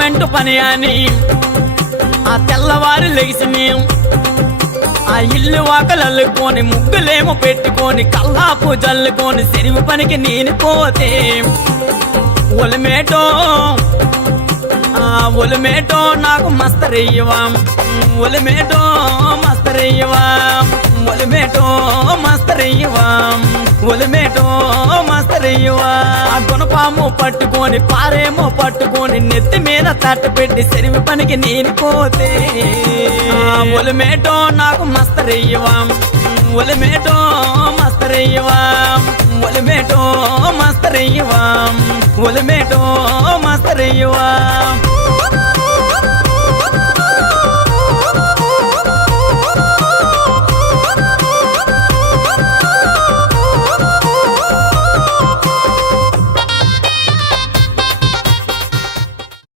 government పని అని ఆ తెల్లవారు లెగిసి ఆ ఇల్లు వాకలల్లుకొని ముగ్గులేమో పెట్టుకొని కల్లాపు జల్లుకొని చెరువు పనికి నేను పోతే ఒలిమేటో ఒలిమేటో నాకు మస్తరయ్యవా ఒలిమేటో మస్తరయ్యవా ఒలిమేటో మస్తరయ్యవా ఒలిమేటో మస్తరయ్యవా గుణపాము పట్టుకొని పారేమో పట్టుకొని నెత్తి మీద తట్టు పెట్టి చెరువు పనికి నేను పోతే ఒలిమేటో నాకు మస్తరయ్యవా ఒలిమేటో మస్తరయ్యవా ఒలిమేటో మస్తరయ్యవా ఒలిమేటో మస్తరయ్యవా